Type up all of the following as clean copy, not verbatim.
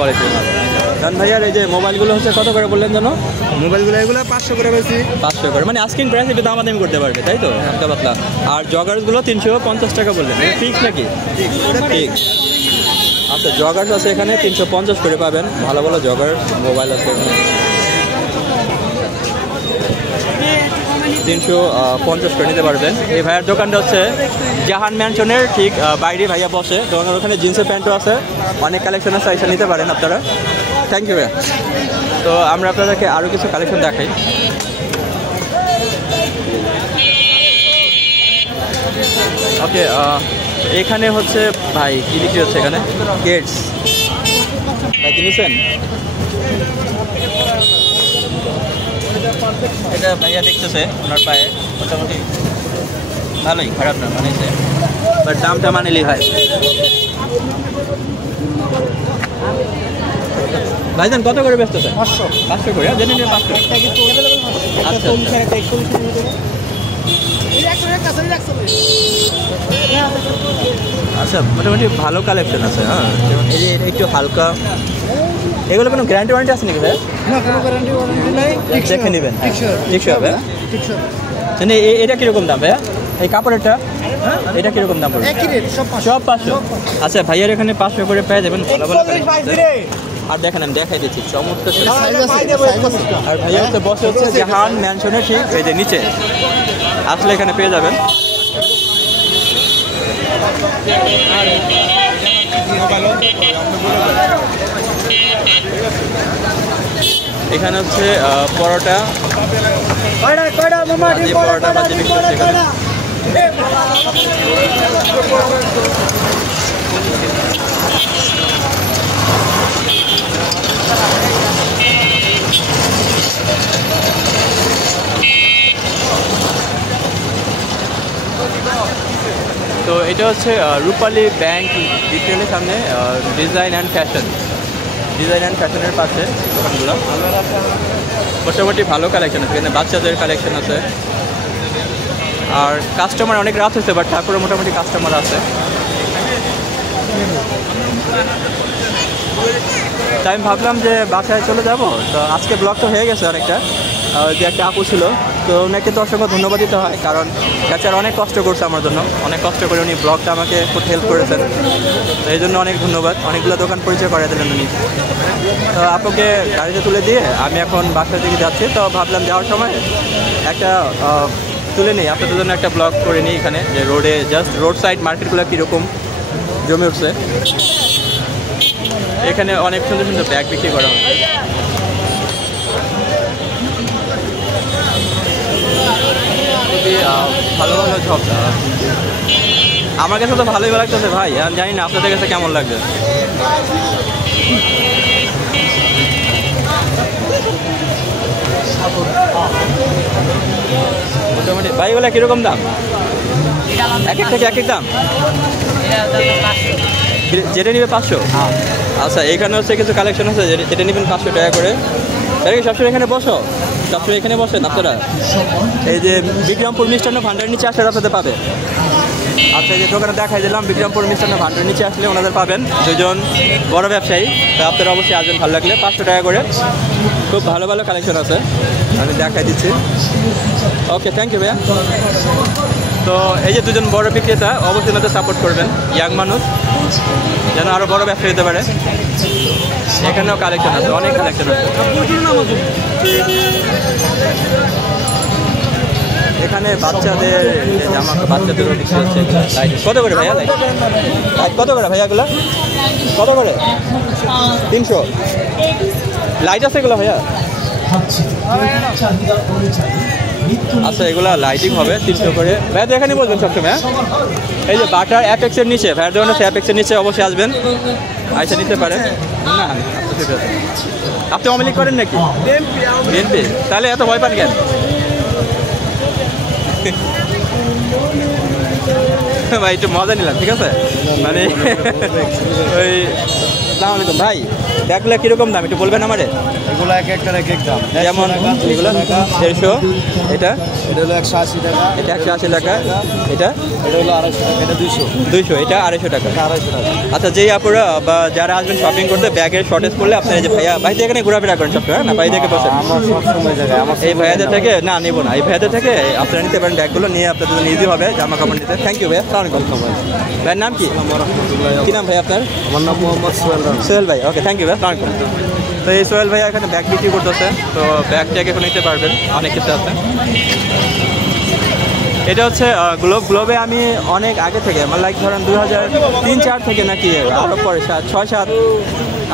কোয়ালিটির মাল। কারণ ভাইয়ার এই যে মোবাইলগুলো হচ্ছে কত করে বললেন যেন? মোবাইলগুলো এগুলো 500 করে বেশি। 500 করে, মানে আস্কিং প্রাইস একটু দামাদামি করতে পারবে, তাই তো? হালকা পাতলা। আর জগার্সগুলো 350 টাকা বললেন, ফিক্স নাকি? ঠিক। আচ্ছা, জগার্স আছে এখানে 350 করে পাবেন। ভালো ভালো জগার মোবাইল আছে এখানে, 350 করে নিতে পারবেন। এই ভাইয়ার দোকানটা হচ্ছে জাহান ম্যানশনের ঠিক বাইরে ভাইয়া বসে। দোকানের ওখানে জিন্সের প্যান্টও আছে, অনেক কালেকশন আছে, এসে নিতে পারেন আপনারা। থ্যাংক ইউ ভাইয়া। তো আমরা আপনাদেরকে আরও কিছু কালেকশন দেখাই। ওকে, এখানে হচ্ছে ভাই কি বিক্রি হচ্ছে এখানে? গেটস ভাই কিনেছেন? এটা ভাইয়া দেখতেছে ওনার পায়ে, মোটামুটি ভালোই, খারাপ না, মানেছে, বাট দামটা মানিলি ভাই। ভাইজান কত করে বেচতেছে? 500 করে, জেনে নিয়ে 500। আচ্ছা, আচ্ছা, মোটামুটি ভালো কালেকশন আছে। হ্যাঁ, এই যে একটু হালকা, এগুলো কোনো গ্যারান্টি ওয়ারেন্টি আছে নাকি ভাই? না, কোনো গ্যারান্টি ওয়ারেন্টি নাই, দেখে নেবেন, টিকসই হবে। মানে এটা কীরকম দাম ভাইয়া? এই কাপড়েরটা এটা কীরকম দাম পড়বে? সব 500। আচ্ছা, ভাইয়ার এখানে 500 করে পেয়ে যাবেন। ভালো ভালো আর দেখেন, আমি দেখাই দিচ্ছি, চমৎকার। আর ভাইয়া হচ্ছে বসে হচ্ছে জাহান ম্যানশনের ঠিক এই যে নিচে, আসলে এখানে পেয়ে যাবেন। এখানে হচ্ছে পরোটা, পরোটা বাজি বিক্রি হচ্ছে এখানে। তো এটা হচ্ছে রূপালী ব্যাংক ডিটেলের সামনে, ডিজাইন অ্যান্ড ফ্যাশনের পাশে দোকানগুলো। মোটামুটি ভালো কালেকশন আছে এখানে, বাচ্চাদের কালেকশন আছে। আর কাস্টমার অনেক রাত হচ্ছে, বাট তারপরে মোটামুটি কাস্টমার আছে। তাই আমি ভাবলাম যে বাসায় চলে যাব। তো আজকে ব্লগ তো হয়ে গেছে অনেকটা। যে একটা আপু ছিল, তো ওনাকে তো অসংখ্য ধন্যবাদ দিতে হয়, কারণ বেচারা অনেক কষ্ট করছে আমার জন্য, অনেক কষ্ট করে উনি ব্লগটা আমাকে খুব হেল্প করেছেন। তো এই জন্য অনেক ধন্যবাদ। অনেকগুলো দোকান পরিচয় করে দিলেন উনি। তো আপুকে গাড়িতে তুলে দিয়ে আমি এখন বাসার দিকে যাচ্ছি। তো ভাবলাম যাওয়ার সময় একটা তুলে নিই, আপনাদের জন্য একটা ব্লগ করে নিই এখানে, যে রোডে জাস্ট রোড সাইড মার্কেটগুলো কীরকম জমে উঠছে। এখানে অনেক সুন্দর সুন্দর ব্যাগ বিক্রি করা হয়। খুবই ভালো ভালো ঝপ, আমার কাছে তো ভালোই লাগতেছে ভাই। আমি জানি না আপনাদের কাছে কেমন লাগবে। মোটামুটি ভাই এগুলো কীরকম দাম? এক এক থেকে এক এক দাম, যেটা নিবে 500। আচ্ছা, এখানে হচ্ছে কিছু কালেকশন আছে, যেটা নেবেন 500 টাকা করে। তাই কি সবসময় এখানে বসো? সবসময় এখানে বসেন আপনারা? এই যে বিক্রমপুর মিষ্টান্ন ভান্ডারের নিচে আসলে আপনাদের পাবে। আচ্ছা, এই যে দোকানে দেখাই দিলাম, বিক্রমপুর মিষ্টান্ন ভান্ডারের নিচে আসলে ওনাদের পাবেন, দুজন বড় ব্যবসায়ী। তো আপনারা অবশ্যই আসবেন, ভালো লাগলে 500 টাকা করে। খুব ভালো ভালো কালেকশন আছে, আমি দেখাই দিচ্ছি। ওকে, থ্যাংক ইউ ভাইয়া। তো এই যে দুজন বড় বিক্রেতা, অবশ্যই ওনাদের সাপোর্ট করবেন, ইয়াং মানুষ যেন আরও বড় ব্যবসা হতে পারে। এখানেও কালেকশন আছে, অনেক কালেকশন আছে। এখানে বাচ্চাদের জামা, বাচ্চাদেরও বিক্রি হচ্ছে। কত করে ভাইয়া লাইট? কত করে ভাইয়া এগুলো? কত করে? 300। লাইট আছে এগুলো ভাইয়া? আচ্ছা, এগুলা লাইটিং হবে 300 করে। ভাইয়া তো এখানে বলবেন সবসময়। এই যে বাটার অ্যাপেক্সের নিচে, ভাইয়ার দোকানে অ্যাপেক্সের নিচে অবশ্যই আসবেন, আইসা নিতে পারেন। না, আপনি অমলিক করেন নাকি? বিএনপি? তাহলে এত ভয় পান কেন ভাই? একটু মজা নিলাম, ঠিক আছে? মানে ওই আসসালামু আলাইকুম ভাই, ব্যাগগুলো কীরকম দাম একটু বলবেন আমারে? এগুলো এক একটার এক এক দাম। যেমন এগুলো 150, এটা এটা হলো 180 টাকা, এটা 180 টাকা, এটা এটা হলো 250 টাকা, এটা 200, 200, এটা 250 টাকা। 250 টাকা। আচ্ছা, যেই আপুরা বা যারা আসবেন শপিং করতে ব্যাগের শর্টেজ পড়লে আপনার এই যে ভাইয়া ভাইতে এখানে ঘোরাফেরা করেন সবসময় না, ভাই দেখে বসেন আমার সবসময় জায়গায় আমার এই ভাইয়াদের থেকে না নেব না, এই ভাইয়াদের থেকে আপনারা নিতে পারেন ব্যাগগুলো নিয়ে আপনাদের জন্য ইজি হবে জামা কাপড় নিতে। থ্যাংক ইউ ভাইয়া, সালাম আলাইকুম। ভাইয়ের নাম কি? কি নাম ভাই আপনার? আমার নাম মোহাম্মদ সোহেল রানা। সোহেল ভাই, ওকে থ্যাংক ইউ ভাই, সালাম আলাইকুম। তো এই সোহেল ভাইয়া এখানে ব্যাগ বিক্রি করতেছে, তো ব্যাগ ট্যাগ এখন নিতে পারবেন, অনেক কিছু আছে। এটা হচ্ছে গ্লোবে আমি অনেক আগে থেকে আমার লাইক ধরেন 2003-4 থেকে নাকি আরও পরে 6-7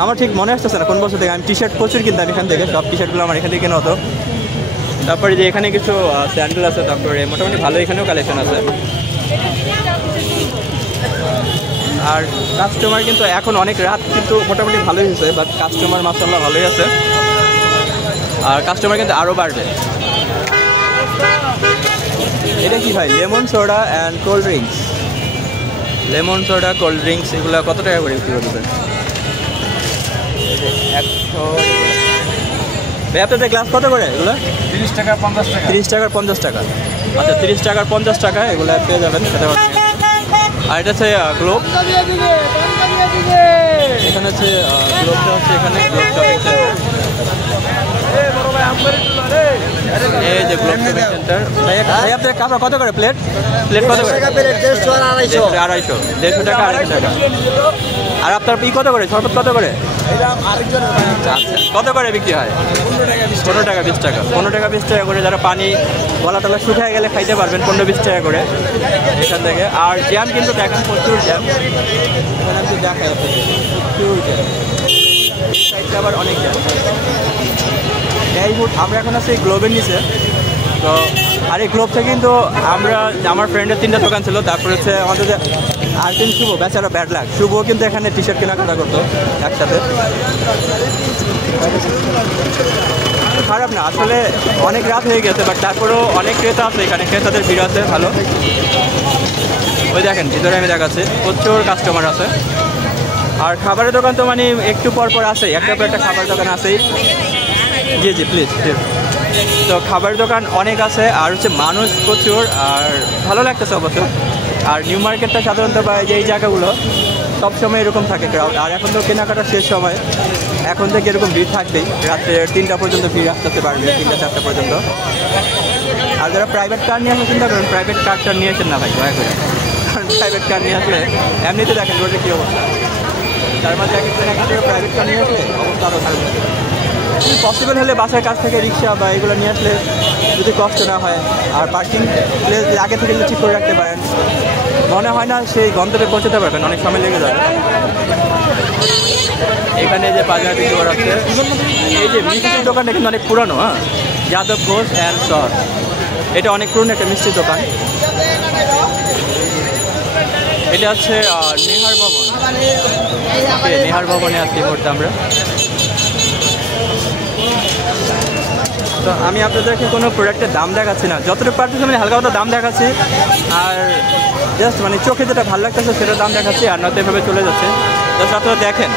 আমার ঠিক মনে আসতেছে না কোন বছর থেকে আমি টি শার্ট প্রচুর কিনতাম এখান থেকে, সব টি শার্টগুলো আমার এখান থেকে কেনা হতো। তারপরে যে এখানে কিছু স্যান্ডেল আছে, তারপরে মোটামুটি ভালো এখানেও কালেকশন আছে। আর কাস্টমার কিন্তু এখন অনেক রাত কিন্তু মোটামুটি ভালোই হয়েছে, বাট কাস্টমার মাশাআল্লাহ ভালোই আছে, আর কাস্টমার কিন্তু আরও বাড়বে। এটা কি ভাই? Lemon soda and cold drinks, lemon soda cold drinks এগুলো কত টাকা করে বিক্রি করতেছেন? 100। ভাই আপনাদের গ্লাস কত করে এগুলো? 30 টাকা 50 টাকা। 30 টাকার 50 টাকা। আচ্ছা, 30 টাকার 50 টাকা এগুলো পেয়ে যাবেন, খেতে পারবেন। আর এটা হচ্ছে গ্লোব, এখানে হচ্ছে গ্লোবটা হচ্ছে এখানে গ্লোব শপিং সেন্টার, এই যে গ্লোব শপিং সেন্টার। ভাই আপনার কাপড় কত করে প্লেট? প্লেট কত করে? 150 আর 250। 250, 150 টাকা 250 টাকা। আর আপনার কত করে? শরবত কত করে? আচ্ছা, কত করে বিক্রি হয়? 15 টাকা 20 টাকা। 15 টাকা 20 টাকা করে, যারা পানি গলা টলা শুকিয়ে গেলে খাইতে পারবেন 15-20 টাকা করে এখান থেকে। আর জ্যাম কিন্তু দেখেন প্রচুর জ্যাম, এখানে আমি দেখাই আপনাদের প্রচুর জ্যাম, এই সাইডটা আবার অনেক জ্যাম। যাই হোক, আমরা এখন আছি গ্লোবের নিচে। তো আর এই গ্লোব থেকে কিন্তু আমার ফ্রেন্ডের 3টা দোকান ছিল, তারপরে হচ্ছে আমাদের যে আর্টিন শুভ, বেচারা ব্যাড লাক, শুভ কিন্তু এখানে টি শার্ট কেনাকাটা করতো একসাথে। খারাপ না আসলে, অনেক রাত হয়ে গেছে, বাট তারপরেও অনেক ক্রেতা আছে এখানে, ক্রেতাদের ভিড় আছে ভালো। ওই দেখেন ভিতরে আমি দেখাচ্ছি, প্রচুর কাস্টমার আছে। আর খাবারের দোকান তো মানে একটু পর পর আসে, একটা পর একটা খাবারের দোকান আছেই। জি জি প্লিজ। তো খাবারের দোকান অনেক আছে, আর হচ্ছে মানুষ প্রচুর, আর ভালো লাগতেছে অবশ্য। আর নিউ মার্কেটটা সাধারণত বা এই জায়গাগুলো সবসময় এরকম থাকে ক্রাউড। আর এখন তো কেনাকাটা শেষ সময়, এখন থেকে এরকম ভিড় থাকবেই, রাত্রে 3টা পর্যন্ত ভিড় আসতে পারবে, 3টা-4টা পর্যন্ত। আর যারা প্রাইভেট কার নিয়ে আসলে চিন্তা করেন, প্রাইভেট কারটা নিয়ে আসেন না ভাই দয়া করে, কারণ প্রাইভেট কার নিয়ে আসলে এমনিতে দেখেন রোডে কী অবস্থা, তার মাঝে এক একটা প্রাইভেট কার নিয়ে আসলে অবস্থা আরও খারাপ। পসিবল হলে বাসের কাছ থেকে রিক্সা বা এগুলো নিয়ে আসলে যদি কষ্ট না হয়, আর পার্কিং প্লেস আগে থেকে ঠিক করে রাখতে পারেন, মনে হয় না সেই গন্তব্যে পৌঁছতে পারবেন, অনেক সময় লেগে যাবে। এখানে যে পাঞ্জাবি স্টোর আছে, এই যে মিষ্টির দোকানটা কিন্তু অনেক পুরানো, হ্যাঁ, যাদব ঘোষ অ্যান্ড সর, এটা অনেক পুরনো একটা মিষ্টির দোকান। এটা হচ্ছে নেহার ভবন, নেহার ভবনে আছি মুহূর্তে আমরা। তো আমি আপনাদেরকে কোনো প্রোডাক্টের দাম দেখাচ্ছি না, যতটুকু পারতেছি মানে হালকা মতো দাম দেখাচ্ছি, আর জাস্ট মানে চোখে যেটা ভালো লাগতেছে সেটার দাম দেখাচ্ছি, আর নয়তো এভাবে চলে যাচ্ছে। জাস্ট আপনারা দেখেন।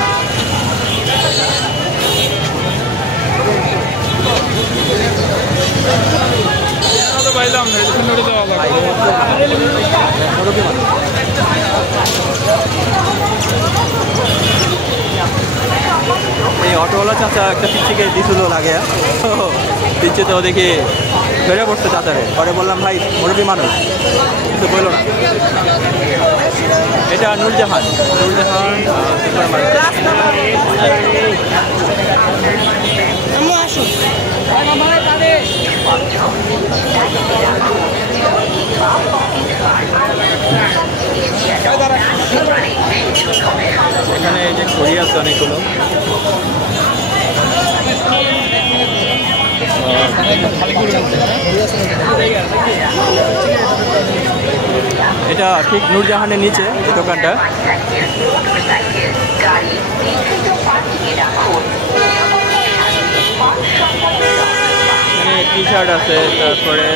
এই অটোওয়ালা চাচা একটা পিচ্ছিকে দিছিল লাগে, পিচ্ছে তো দেখি ধরে পড়ছে চাচারে, পরে বললাম ভাই মুরব্বী মানুষ, কিন্তু বললো না। এটা নূরজাহান, নূরজাহান সুপার মার্কেট। এখানে এই যে ঘড়ি আছে অনেকগুলো, এটা ঠিক নূরজাহানের নিচে এই দোকানটা। এখানে টি শার্ট আছে, তারপরে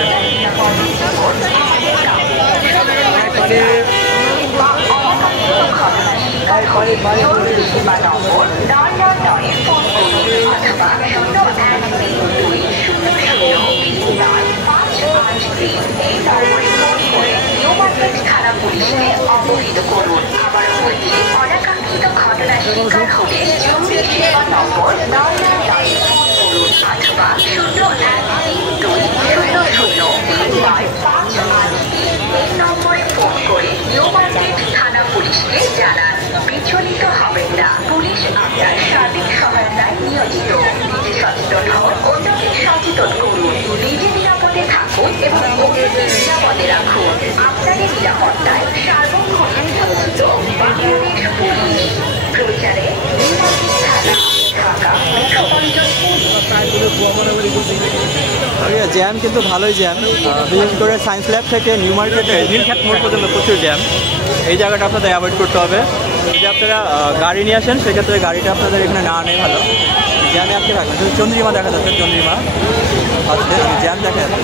জরুরি সেবা নম্বর 999 ফোন করুন অথবা 0123003583 এই নম্বরে ফোন করে নিউ মার্কেট থানা পুলিশকে অবহিত করুন। আবার বলছি, অনাকাঙ্ক্ষিত ঘটনার শিকার হলে জরুরি সেবা নম্বর 999 ফোন করুন অথবা 0123000583 এই নম্বরে ফোন করে নিউ মার্কেট থানা পুলিশকে জানান। বিচলিত হবেন না, পুলিশ আপনার সার্বিক সহায়তায় নিয়োজিত। নিজে সচেতন হন, অন্যকে সচেতন করুন। নিজে নিরাপদে থাকুন এবং অন্যকে নিরাপদে রাখুন। আপনাদের নিরাপত্তায় সার্বক্ষণিক নিয়োজিত বাংলাদেশ পুলিশ। প্রচারে নিউ মার্কেট থানা, ঢাকা মেট্রোপলিটন জ্যাম কিন্তু ভালোই জ্যাম, বিশেষ করে সায়েন্স ল্যাব থেকে নিউ মার্কেটে নীলক্ষেত মোড় পর্যন্ত প্রচুর জ্যাম। এই জায়গাটা আপনাদের অ্যাভয়েড করতে হবে। যদি আপনারা গাড়ি নিয়ে আসেন সেক্ষেত্রে গাড়িটা আপনাদের এখানে না আনাই ভালো। জ্যামে আটকে থাকবেন। শুধু চন্দ্রিমা দেখা যাচ্ছে, চন্দ্রিমা আজকে জ্যাম দেখা যাচ্ছে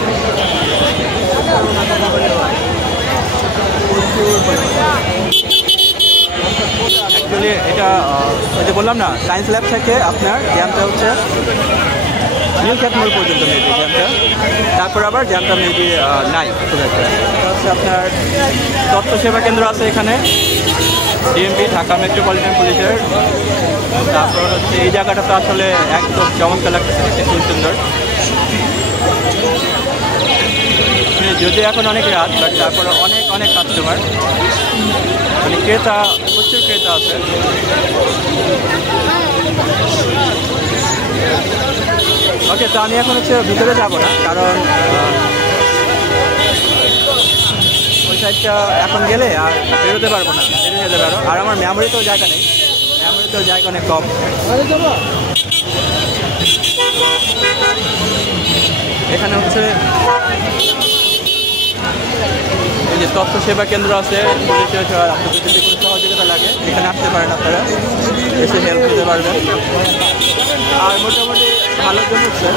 অ্যাকচুয়ালি। এটা ওই যে বললাম না, সায়েন্স ল্যাব থেকে আপনার জ্যামটা হচ্ছে নীলক্ষেত মোড় পর্যন্ত মেবি জ্যামটা, তারপর আবার জ্যামটা মেবি নাই খুব একটা। হচ্ছে আপনার তথ্য সেবা কেন্দ্র আছে এখানে, ডিএমপি ঢাকা মেট্রোপলিটন পুলিশের। তারপর হচ্ছে এই জায়গাটা তো আসলে একদম চমৎকার লাগতেছে, দেখতে খুব সুন্দর। যদিও এখন অনেক রাত, বাট তারপরে অনেক অনেক কাস্টমার, মানে ক্রেতা, প্রচুর ক্রেতা আছে। ওকে, তো আমি এখন হচ্ছে ভিতরে যাব না, কারণ ওই সাইডটা এখন গেলে আর বেরোতে পারবো না, বেরিয়ে যেতে পারো। আর আমার মেমোরিতেও জায়গা নেই, মেমোরিতেও জায়গা অনেক কম। এখানে হচ্ছে এই যে তথ্য সেবা কেন্দ্র আছে, পুলিশের আপনাদের যদি কোনো সহযোগিতা লাগে এখানে আসতে পারেন, আপনারা এসে হেল্প দিতে পারবেন। আর মোটামুটি ভালো জন্য হচ্ছে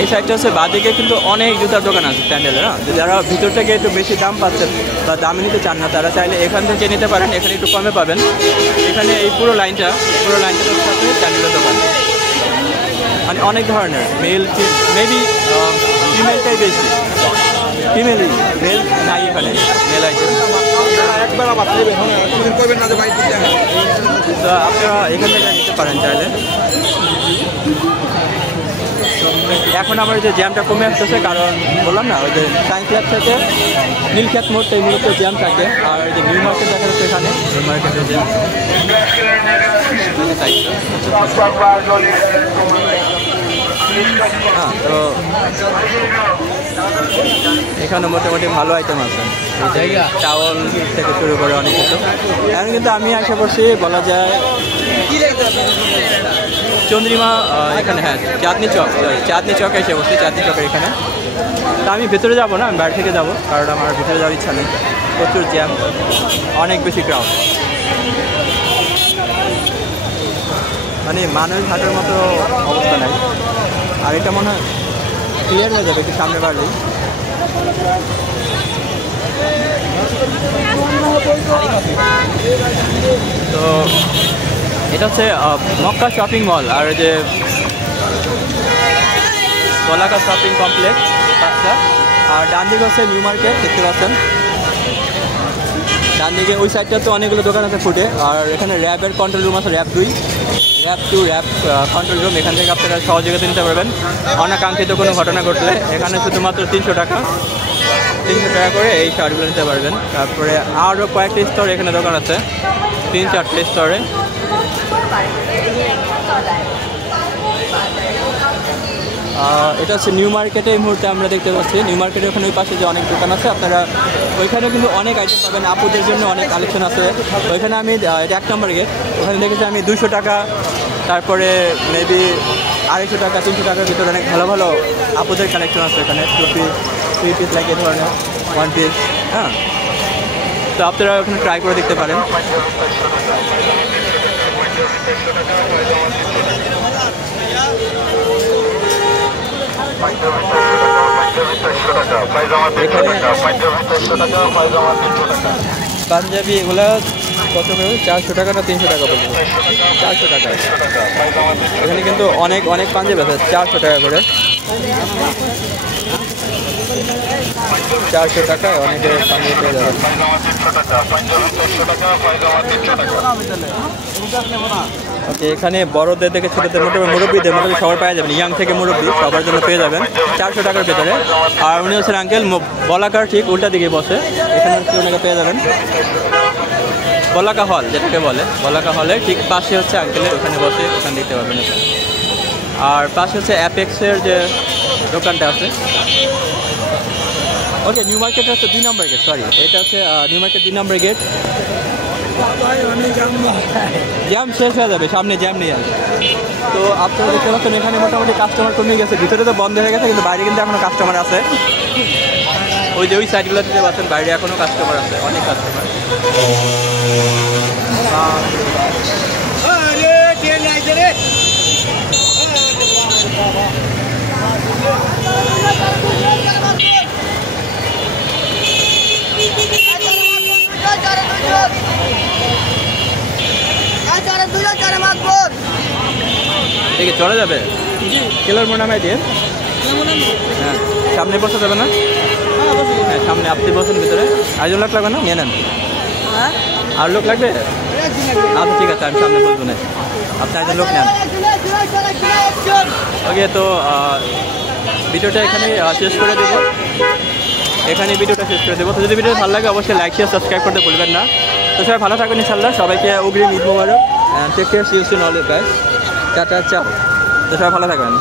এই সাইডটা হচ্ছে বাদিকে কিন্তু অনেক জুতার দোকান আছে স্যান্ডেলের। না, যারা ভিতর থেকে একটু বেশি দাম পাচ্ছেন বা দামে নিতে চান না, তারা চাইলে এখান থেকে নিতে পারেন, এখানে একটু কমে পাবেন। এখানে এই পুরো লাইনটা হচ্ছে আপনি স্যান্ডেলের দোকান, মানে অনেক ধরনের মেল, মেবি ফিমেলটাই বেশি, ফিমেলই, মেল নাই এখানে, মেল আইটেম। তো আপনারা এখান থেকে নিতে পারেন চাইলে। এখন আমার যে জ্যামটা কমে আসতেছে, কারণ বললাম না, ওই যে সায়েন্স ল্যাব থেকে নীলক্ষেত মোড়টাই মূলত জ্যাম থাকে। আর ওই যে নিউ মার্কেট দেখা যাচ্ছে এখানে, নিউ মার্কেটের জ্যাম। হ্যাঁ, তো এখানে মোটামুটি ভালো আইটেম আছে, চাউল থেকে শুরু করে অনেক কিছু। এখন কিন্তু আমি আশা করছি বলা যায় চন্দ্রিমা এখানে, হ্যাঁ চাঁদনি চকে এসে বসছি, চাঁদনি চকের এখানে। তা আমি ভেতরে যাবো না, আমি বাইরে থেকে যাবো, কারণ আমার ভেতরে যাওয়ার ইচ্ছা নেই, প্রচুর জ্যাম, অনেক বেশি ক্রাউড, মানে মানুষ হাঁটার মতো অবস্থা নেই। আর এটা মনে হয় ক্লিয়ার হয়ে যাবে একটু সামনে বাড়লেই। তো এটা হচ্ছে মক্কা শপিং মল, আর যে বলাকা শপিং কমপ্লেক্স পাঁচটা। আর ডান দিকে হচ্ছে নিউ মার্কেট, দেখতে পাচ্ছেন ডান দিকে। ওই সাইডটা তো অনেকগুলো দোকান আছে ফুটে। আর এখানে র্যাবের কন্ট্রোল রুম আছে, RAB 2, RAB 2, RAB control room. এখান থেকে আপনারা সহযোগিতা নিতে পারবেন অনাকাঙ্ক্ষিত কোনো ঘটনা ঘটলে। এখানে শুধুমাত্র 300 টাকা করে এই শার্টগুলো নিতে পারবেন। তারপরে আরও কয়েকটি স্তরে এখানে দোকান আছে, 3-4টে স্তরে। এটা হচ্ছে নিউ মার্কেটে এই মুহূর্তে আমরা দেখতে পাচ্ছি। নিউ মার্কেটের ওখানে ওই পাশে যে অনেক দোকান আছে, আপনারা ওইখানে কিন্তু অনেক আইটেম পাবেন, আপুদের জন্য অনেক কালেকশন আছে ওইখানে। আমি এটা 1 নম্বর গেট, ওখানে দেখেছি আমি 200 টাকা তারপরে মেবি 250 টাকা 300 টাকার ভিতরে অনেক ভালো ভালো আপুদের কালেকশন আছে এখানে 2 পিস 3 পিস লাগে ধরনের 1 পিস। হ্যাঁ, তো আপনারা ওখানে ট্রাই করে দেখতে পারেন। পাঞ্জাবি এগুলা কত করে? 400 টাকা না 300 টাকা বলবো? 400 টাকা। এখানে কিন্তু অনেক অনেক পাঞ্জাবি আছে 400 টাকা করে। 400 টাকায় অনেকে পাঞ্জাবি পেয়ে যাবেন। ওকে, এখানে বড়দের থেকে ছোটদের মোটামুটি মুরব্বীদের মোটামুটি সবার পাওয়া যাবেন, ইয়াং থেকে মুরব্বী সবার জন্য পেয়ে যাবেন 400 টাকার ভেতরে। আর উনি হচ্ছেন আঙ্কেল বলাকার ঠিক উল্টা দিকে বসে, এখানে হচ্ছে ওনাকে পেয়ে যাবেন বলাকা হল যেটাকে বলে, বলাকা হলের ঠিক পাশে হচ্ছে আঙ্কেলের, ওখানে বসে ওখানে দেখতে পাবেন। আর পাশে হচ্ছে অ্যাপেক্সের যে দোকানটা আছে। ওকে, নিউ মার্কেট হচ্ছে 2 নম্বর গেট, সরি এটা হচ্ছে নিউ মার্কেট 2 নম্বর গেট। জ্যাম শেষ হয়ে যাবে, সামনে জ্যাম নেই আসবে। তো আপনারা দেখতে পাচ্ছেন এখানে মোটামুটি কাস্টমার কমে গেছে, ভিতরে তো বন্ধ হয়ে গেছে কিন্তু বাইরে কিন্তু এখনও কাস্টমার আছে। ওই যে ওই সাইডগুলো দিতে পারছেন, বাইরে এখনও কাস্টমার আছে, অনেক কাস্টমার। ঠিক আছে, চলে যাবে কেলার মনে হয় দিয়ে। হ্যাঁ, সামনে বসে যাবে না? হ্যাঁ, সামনে আপনি বসেন ভিতরে। আরেকজন লোক লাগবে না? নিয়ে নেন। আর লোক লাগবে? আচ্ছা ঠিক আছে, আমি সামনে বসবো না, আপনি একজন লোক নেন। ওকে, তো ভিডিওটা এখানে শেষ করে দেবো, এখানে ভিডিওটা শেষ করে দেবো। তো যদি ভিডিও ভালো লাগে অবশ্যই লাইক শেয়ার সাবস্ক্রাইব করতে ভুলবেন না। তো সবাই ভালো থাকবেন ইনশাআল্লাহ, সবাইকে অগ্রিম ঈদ মোবারক, take care, see you soon, all the best, tata, ciao. তো সবাই ভালো থাকবেন।